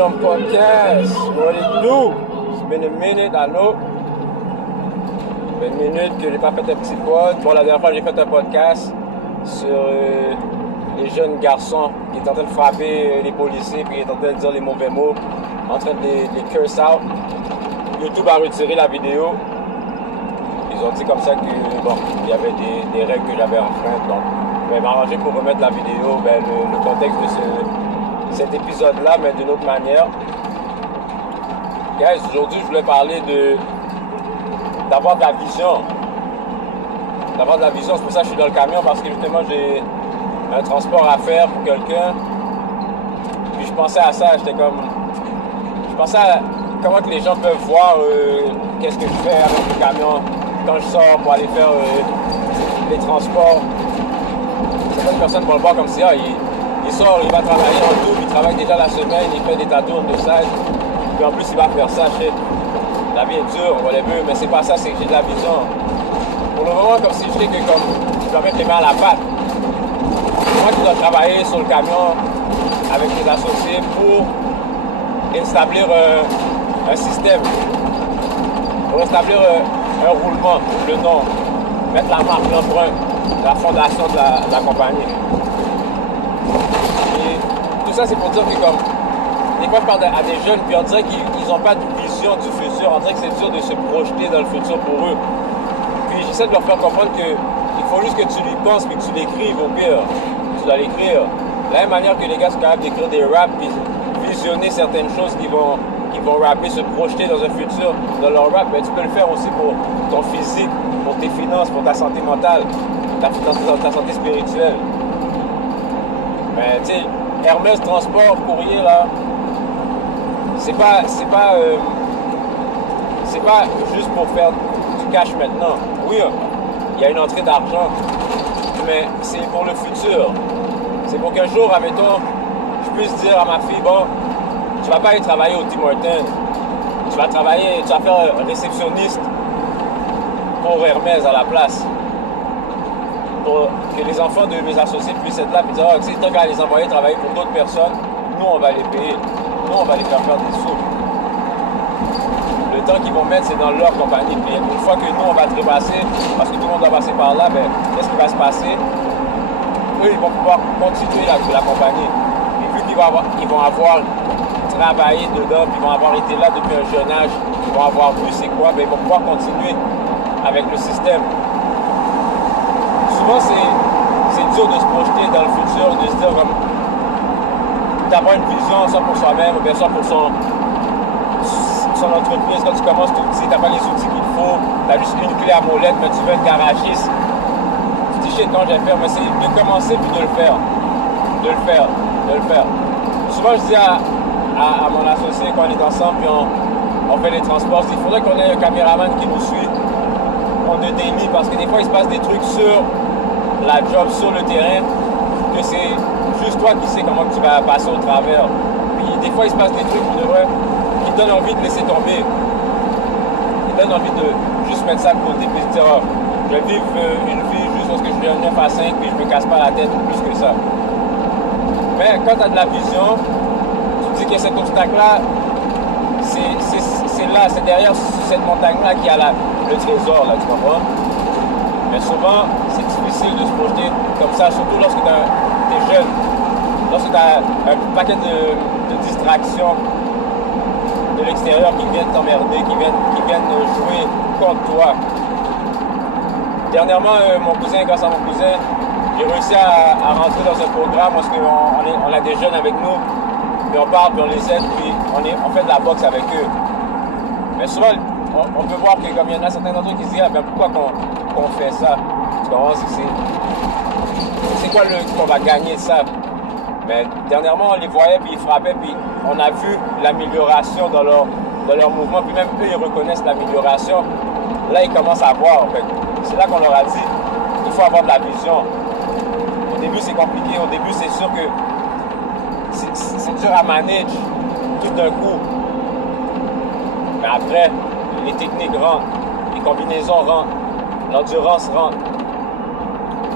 Freedom Podcast. What it do? It's been a minute, I know. Ça fait une minute que j'ai pas fait un petit pod. Bon, la dernière fois, j'ai fait un podcast sur les jeunes garçons qui étaient en train de frapper les policiers puis qui étaient en train de dire les mauvais mots, en train de les curse out. YouTube a retiré la vidéo. Ils ont dit comme ça que, bon, il y avait des règles que j'avais enfreintes. Donc, je vais m'arranger pour remettre la vidéo, le contexte de cet épisode-là, mais d'une autre manière. Guys, aujourd'hui, je voulais parler d'avoir de la vision. D'avoir de la vision, c'est pour ça que je suis dans le camion, parce que justement, j'ai un transport à faire pour quelqu'un. Puis je pensais à ça, je pensais à comment que les gens peuvent voir qu'est-ce que je fais avec le camion quand je sors pour aller faire les transports. Certaines personnes vont le voir comme si il sort, il va travailler en tout, il travaille déjà la semaine, il fait des tatouages de sage, puis en plus il va faire ça, la vie est dure, on va les ver, mais c'est pas ça, c'est que j'ai de la vision. Pour le moment, comme si je dis que je dois mettre les mains à la pâte. Moi qui dois travailler sur le camion avec mes associés pour établir un système, pour établir un roulement, le nom, mettre la marque, l'empreinte, la fondation de la compagnie. Et tout ça, c'est pour dire que des fois, je parle à des jeunes, puis on dirait qu'ils n'ont pas de vision du futur, on dirait que c'est dur de se projeter dans le futur pour eux. Puis j'essaie de leur faire comprendre qu'il faut juste que tu lui penses, puis que tu l'écrives au pire. Tu dois l'écrire. De la même manière que les gars sont capables d'écrire des raps, puis visionner certaines choses qui vont rapper, se projeter dans un futur dans leur rap, ben, tu peux le faire aussi pour ton physique, pour tes finances, pour ta santé mentale, ta santé spirituelle. Mais tu sais, Hermès Transport, courrier là, c'est pas juste pour faire du cash maintenant. Oui, il y a une entrée d'argent, mais c'est pour le futur. C'est pour qu'un jour, admettons, je puisse dire à ma fille, bon, tu vas pas aller travailler au Tim Hortons, tu vas faire réceptionniste pour Hermès à la place. Pour que les enfants de mes associés puissent être là et dire, tu sais, tant qu'à les envoyer travailler pour d'autres personnes, nous on va les payer, nous on va les faire des sous. Le temps qu'ils vont mettre, c'est dans leur compagnie. Puis une fois que nous on va trépasser, parce que tout le monde va passer par là, ben, qu'est-ce qui va se passer? Eux, ils vont pouvoir continuer la compagnie. Et vu qu'ils vont avoir travaillé dedans, puis ils vont avoir été là depuis un jeune âge, ils vont avoir vu c'est quoi, ben, ils vont pouvoir continuer avec le système. Souvent, c'est dur de se projeter dans le futur, de se dire comme d'avoir une vision, soit pour soi-même, ou bien soit pour son entreprise. Quand tu commences tout petit, tu n'as pas les outils qu'il faut, tu as juste une clé à molette, mais tu veux être garagiste. Tu te dis, shit, non, je vais le faire, mais c'est de commencer puis de le faire. De le faire. Souvent, je dis à mon associé, quand on est ensemble, puis on fait les transports, il faudrait qu'on ait un caméraman qui nous suit, qu'on ne dénie, parce que des fois, il se passe des trucs sur la job, sur le terrain, que c'est juste toi qui sais comment tu vas passer au travers. Puis des fois, il se passe des trucs qui donnent envie de laisser tomber. Qui donnent envie de juste mettre ça de côté, puis se dire, je vais vivre une vie juste parce que je suis un 9 à 5, puis je me casse pas la tête plus que ça. Mais quand tu as de la vision, tu dis que cet obstacle-là, c'est là, c'est derrière cette montagne-là qu'il y a le trésor, là, tu comprends? Mais souvent, c'est difficile de se projeter comme ça, surtout lorsque tu es jeune, lorsque tu as un paquet de distractions de l'extérieur qui viennent t'emmerder, qui viennent jouer contre toi. Dernièrement, grâce à mon cousin, j'ai réussi à rentrer dans un programme parce qu'on a des jeunes avec nous, puis on parle, puis on les aide, puis on fait de la boxe avec eux. Mais souvent, on peut voir que comme il y en a certains d'entre eux qui se disent, pourquoi qu'on fait ça? Tu comprends? C'est quoi qu'on va gagner de ça? Mais dernièrement, on les voyait, puis ils frappaient, puis on a vu l'amélioration dans leur mouvement, puis même eux, ils reconnaissent l'amélioration. Là, ils commencent à voir, en fait. C'est là qu'on leur a dit, il faut avoir de la vision. Au début, c'est compliqué. Au début, c'est sûr que c'est dur à manager tout d'un coup. Mais après, les techniques rentrent, les combinaisons rentrent, l'endurance rentre.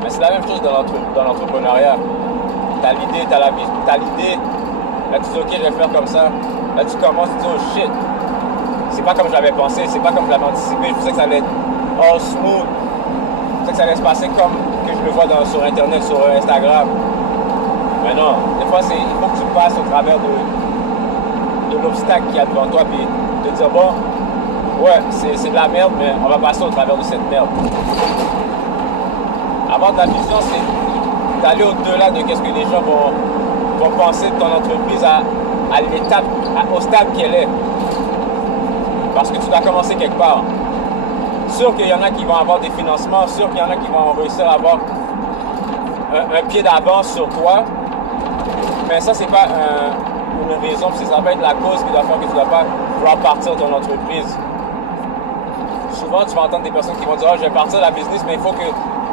Mais c'est la même chose dans l'entrepreneuriat. Tu as l'idée, Là, tu dis, ok, je vais le faire comme ça. Là, tu commences, tu dis, oh shit. C'est pas comme je l'avais pensé, c'est pas comme je l'avais anticipé. Je pensais que ça allait être all smooth. Je pensais que ça allait se passer comme que je le vois sur Internet, sur Instagram. Mais non, des fois, il faut que tu passes au travers de l'obstacle qu'il y a devant toi, puis te dire, bon, ouais, c'est de la merde, mais on va passer au travers de cette merde. Avoir de la vision, c'est d'aller au-delà de ce que les gens vont penser de ton entreprise à l'étape, au stade qu'elle est. Parce que tu dois commencer quelque part. Sûr qu'il y en a qui vont avoir des financements, sûr qu'il y en a qui vont réussir à avoir un pied d'avance sur toi. Mais ça, c'est pas une raison, ça va être la cause qui doit faire que tu ne dois pas vouloir partir de ton entreprise. Souvent, tu vas entendre des personnes qui vont dire, oh, je vais partir de la business, mais il faut que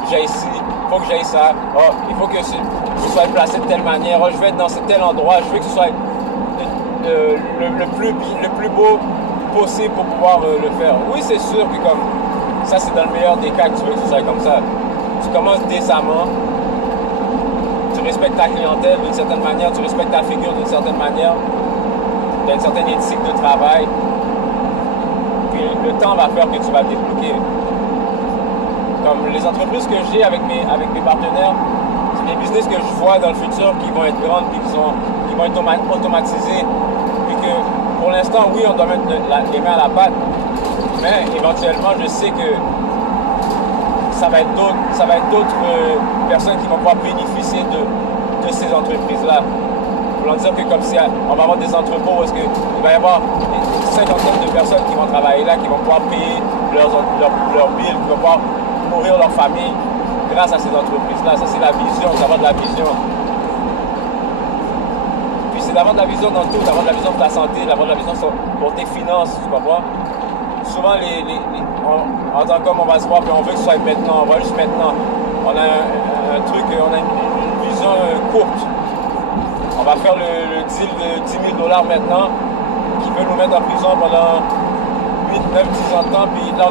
j'aille ici, il faut que j'aille ça, oh, il faut que je sois placé de telle manière, oh, je vais être dans tel endroit, je veux que ce soit le plus beau possible pour pouvoir le faire. Oui, c'est sûr que comme ça, c'est dans le meilleur des cas que tu veux que ce soit comme ça. Tu commences décemment, tu respectes ta clientèle d'une certaine manière, tu respectes ta figure d'une certaine manière, tu as une certaine éthique de travail, puis le temps va faire que tu vas débloquer. Comme les entreprises que j'ai avec mes partenaires, c'est des business que je vois dans le futur qui vont être grandes, puis qui vont être automatisées, puis que pour l'instant, oui, on doit mettre les mains à la pâte, mais éventuellement, je sais que ça va être d'autres personnes qui vont pouvoir bénéficier de ces entreprises-là. Pour dire que comme si on va avoir des entrepôts où est-ce qu'il va y avoir une cinquantaine de personnes qui vont travailler là, qui vont pouvoir payer leurs billes, qui vont pouvoir nourrir leur famille grâce à ces entreprises-là. Ça, c'est la vision, d'avoir de la vision. Puis c'est d'avoir de la vision dans tout, d'avoir de la vision pour ta santé, d'avoir de la vision pour tes finances, tu comprends? Souvent, en tant qu'homme, on va se voir, puis on veut que ce soit maintenant, on va juste maintenant. On a un truc, on a une vision courte. On va faire le deal de 10 000 $ maintenant, qui peut nous mettre en prison pendant 8, 9, 10 ans de temps, puis là,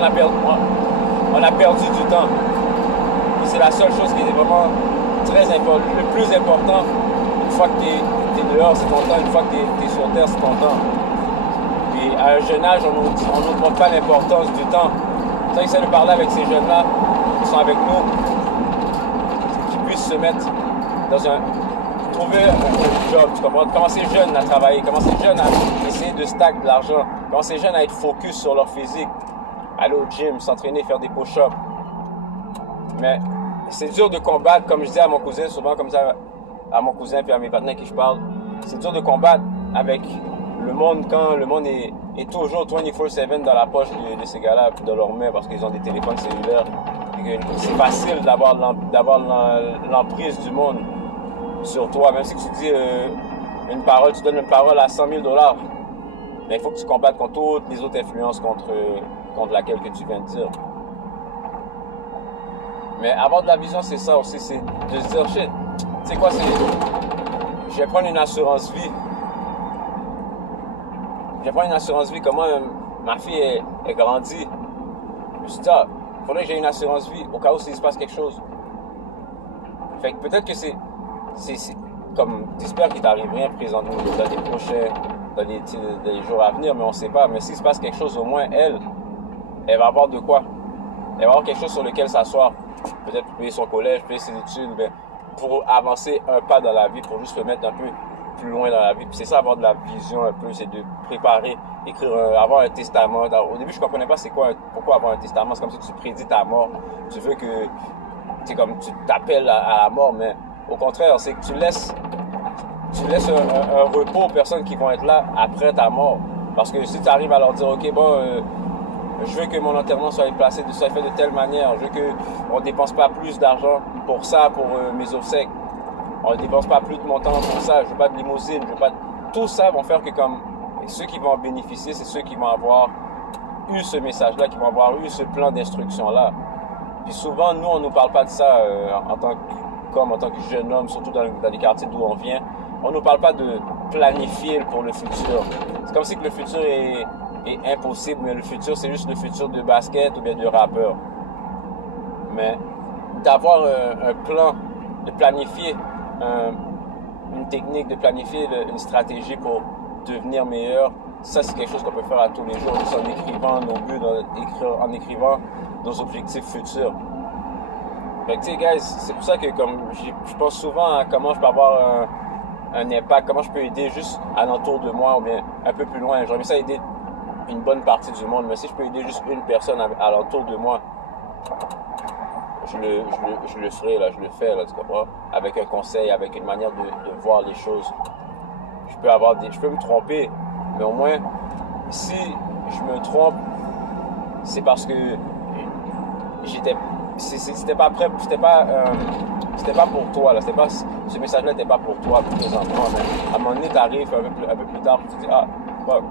on a perdu du temps. Et c'est la seule chose qui est vraiment très importante. Le plus important, une fois que tu es dehors, c'est ton temps. Une fois que tu es sur Terre, c'est ton temps. Puis à un jeune âge, on ne montre pas l'importance du temps. Ça, j'essaie de parler avec ces jeunes-là qui sont avec nous, qu'ils puissent se mettre dans trouver un job, tu comprends? Commencer jeune à travailler, commencer jeune à essayer de stack de l'argent, commencer jeune à être focus sur leur physique, aller au gym, s'entraîner, faire des push-ups. Mais c'est dur de combattre, comme je dis à mon cousin, souvent comme ça, à mon cousin puis à mes partenaires qui je parle, c'est dur de combattre avec le monde quand le monde est toujours 24/7 dans la poche de ces gars-là, dans leurs mains parce qu'ils ont des téléphones cellulaires. C'est facile d'avoir l'emprise du monde sur toi, même si tu dis une parole, tu donnes une parole à 100 000 $, mais il faut que tu combattes contre toutes les autres influences contre laquelle que tu viens de dire. Mais avoir de la vision, c'est ça aussi, c'est de se dire, shit, tu sais quoi, je vais prendre une assurance vie. Je vais prendre une assurance vie, comment ma fille est grandie. Je me suis dit, il faudrait que j'ai une assurance vie au cas où s'il se passe quelque chose. Fait que peut-être que c'est comme, j'espère qu'il t'arrive rien présentement dans les prochains, dans les jours à venir, mais on ne sait pas. Mais s'il se passe quelque chose, au moins, elle va avoir de quoi. Elle va avoir quelque chose sur lequel s'asseoir. Peut-être pour payer son collège, payer ses études, mais pour avancer un pas dans la vie, pour juste se mettre un peu plus loin dans la vie. Puis c'est ça, avoir de la vision un peu, c'est de préparer, écrire, avoir un testament. Au début, je ne comprenais pas pourquoi avoir un testament. C'est comme si tu prédis ta mort. Tu veux que, c'est comme tu t'appelles à la mort, mais au contraire, c'est que tu laisses un repos aux personnes qui vont être là après ta mort. Parce que si tu arrives à leur dire, ok, bon, je veux que mon enterrement soit placé, soit fait de telle manière, je veux qu'on ne dépense pas plus d'argent pour ça, pour mes obsèques. On ne dépense pas plus de montant pour ça, je veux pas de limousine, je veux pas... Tout ça vont faire que comme ceux qui vont en bénéficier, c'est ceux qui vont avoir eu ce message-là, qui vont avoir eu ce plan d'instruction-là. Puis souvent, nous, on ne nous parle pas de ça en tant que jeune homme, surtout dans les quartiers d'où on vient. On ne nous parle pas de planifier pour le futur. C'est comme si que le futur est impossible, mais le futur, c'est juste le futur de basket ou bien de rappeur. Mais d'avoir un plan, de planifier une technique, de planifier une stratégie pour devenir meilleur, ça c'est quelque chose qu'on peut faire à tous les jours, juste en écrivant nos buts, en écrivant nos objectifs futurs. Fait que tu sais guys, c'est pour ça que comme je pense souvent à comment je peux avoir un impact, comment je peux aider juste alentour de moi ou bien un peu plus loin. J'aurais aimé ça aider une bonne partie du monde, mais si je peux aider juste une personne alentour de moi, je le ferai, là, je le fais, là, tu comprends? Avec un conseil, avec une manière de voir les choses. Je peux me tromper, mais au moins, si je me trompe, c'est parce que c'était pas prêt, c'était pas pour toi, là, ce message-là n'était pas pour toi, pour tes enfants, mais à un moment donné, t'arrives un peu plus tard, tu te dis, ah, fuck,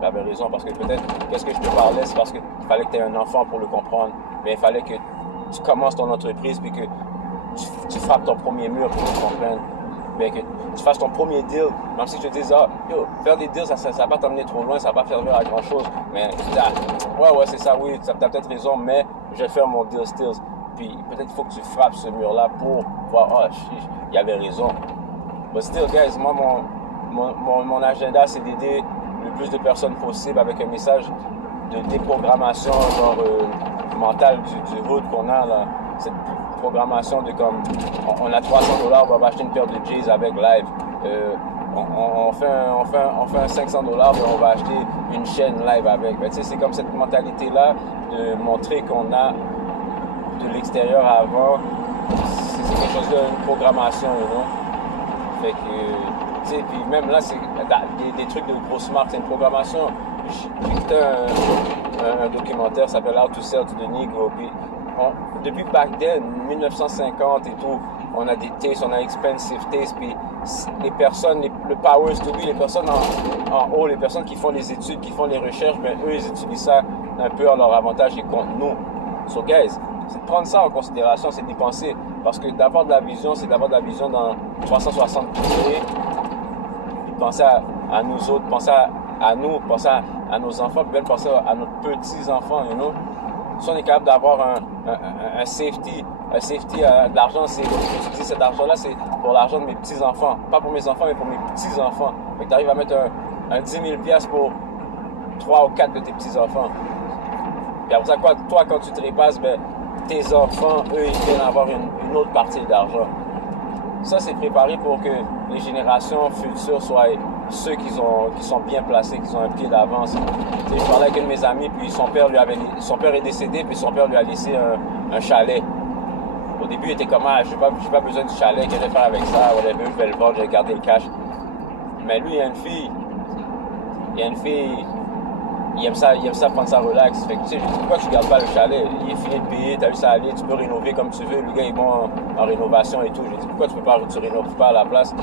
j'avais raison, parce que peut-être, qu'est-ce que je te parlais, c'est parce qu'il fallait que tu aies un enfant pour le comprendre, mais il fallait que tu commences ton entreprise, puis que tu frappes ton premier mur pour le comprendre, mais que tu fasses ton premier deal, même si je te dis, ah, yo, faire des deals, ça va pas t'emmener trop loin, ça va pas servir à grand chose, mais tu dis, ah, ouais, c'est ça, oui, t'as peut-être raison, mais je vais faire mon deal stills, puis peut-être il faut que tu frappes ce mur-là pour voir, ah, il y avait raison. But still, guys, moi, mon agenda, c'est d'aider le plus de personnes possible avec un message de déprogrammation, genre mentale du hood qu'on a, là. Cette programmation de comme, on a $300, on va acheter une paire de J's avec live. On fait un $500 et on va acheter une chaîne live avec. Ben, tu sais, c'est comme cette mentalité-là de montrer qu'on a de l'extérieur avant. C'est quelque chose d'une programmation, you know? Fait que, tu sais, puis même là, c'est des trucs de grosses marques, c'est une programmation. J'ai écouté un documentaire qui s'appelle How to Sell to the Negro. Puis depuis back then, 1950 et tout, on a des tastes, on a expensive tastes, puis les personnes, le powers to be, les personnes en haut, les personnes qui font les études, qui font les recherches, ben eux, ils utilisent ça un peu à leur avantage et contre nous. So guys, c'est de prendre ça en considération, c'est d'y penser, parce que d'avoir de la vision, c'est d'avoir de la vision dans 360 degrés, puis penser à nous autres, penser à nous, penser à nos enfants, puis même penser à nos petits-enfants, you know. Si on est capable d'avoir un safety de l'argent, c'est utiliser cet argent-là, c'est pour l'argent de mes petits-enfants. Pas pour mes enfants, mais pour mes petits-enfants. Fait que tu arrives à mettre un 10 000 $ pour 3 ou 4 de tes petits-enfants. Puis après ça, toi, quand tu te repasses, ben, tes enfants, eux, ils viennent avoir une autre partie d'argent. Ça, c'est préparé pour que les générations futures soient ceux qui sont bien placés, qui ont un pied d'avance. Je parlais avec un de mes amis, puis son père est décédé, puis son père lui a laissé un chalet. Au début, il était comme, ah, j'ai pas besoin du chalet, qu'est-ce que je vais faire avec ça, whatever, je vais le vendre, je vais garder le cash. Mais lui, il y a une fille, il aime ça prendre ça relax. Fait que tu sais, pourquoi tu gardes pas le chalet? Il est fini de payer, t'as vu ça aller, tu peux rénover comme tu veux. Le gars est bon en rénovation et tout. J'ai dit, pourquoi tu rénoves pas à la place?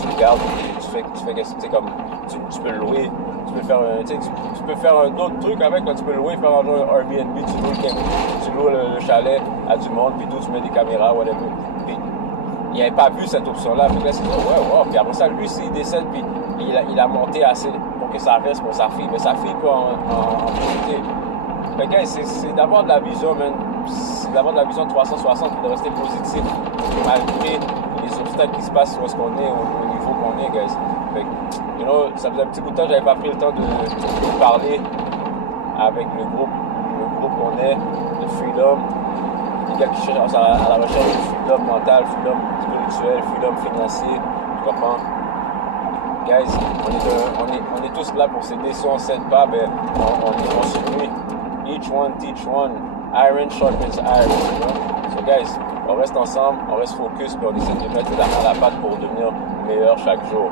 Tu le gardes, tu fais qu'est-ce que tu sais, comme, tu peux le louer, tu peux faire tu peux faire un autre truc avec, là, tu peux louer, faire un Airbnb, tu loues le chalet à du monde, puis tout, tu mets des caméras, whatever. Puis, il n'avait pas vu cette option-là. Puis là, c'est ouais. Puis après ça, lui, s'il décède, puis il a monté assez pour que ça reste pour sa fille. Mais sa fille peut en profiter. Fait que c'est d'avoir de la vision, man. C'est d'avoir de la vision 360 et de rester positif. Malgré les obstacles qui se passent où est-ce qu'on est, au niveau qu'on est, guys. Fait que, you know, ça faisait un petit bout de temps, j'avais pas pris le temps de parler avec le groupe qu'on est, de Freedom. Les gars qui cherchent à la recherche de freedom mental, freedom spirituel, freedom financier, tu comprends? Guys, on est tous là pour s'aider. Si on ne s'aide pas, ben, on se nuit. Each one teach one. Iron sharpens iron. You know? So guys, on reste ensemble, on reste focus, puis on essaie de mettre la main à la pâte pour devenir meilleur chaque jour.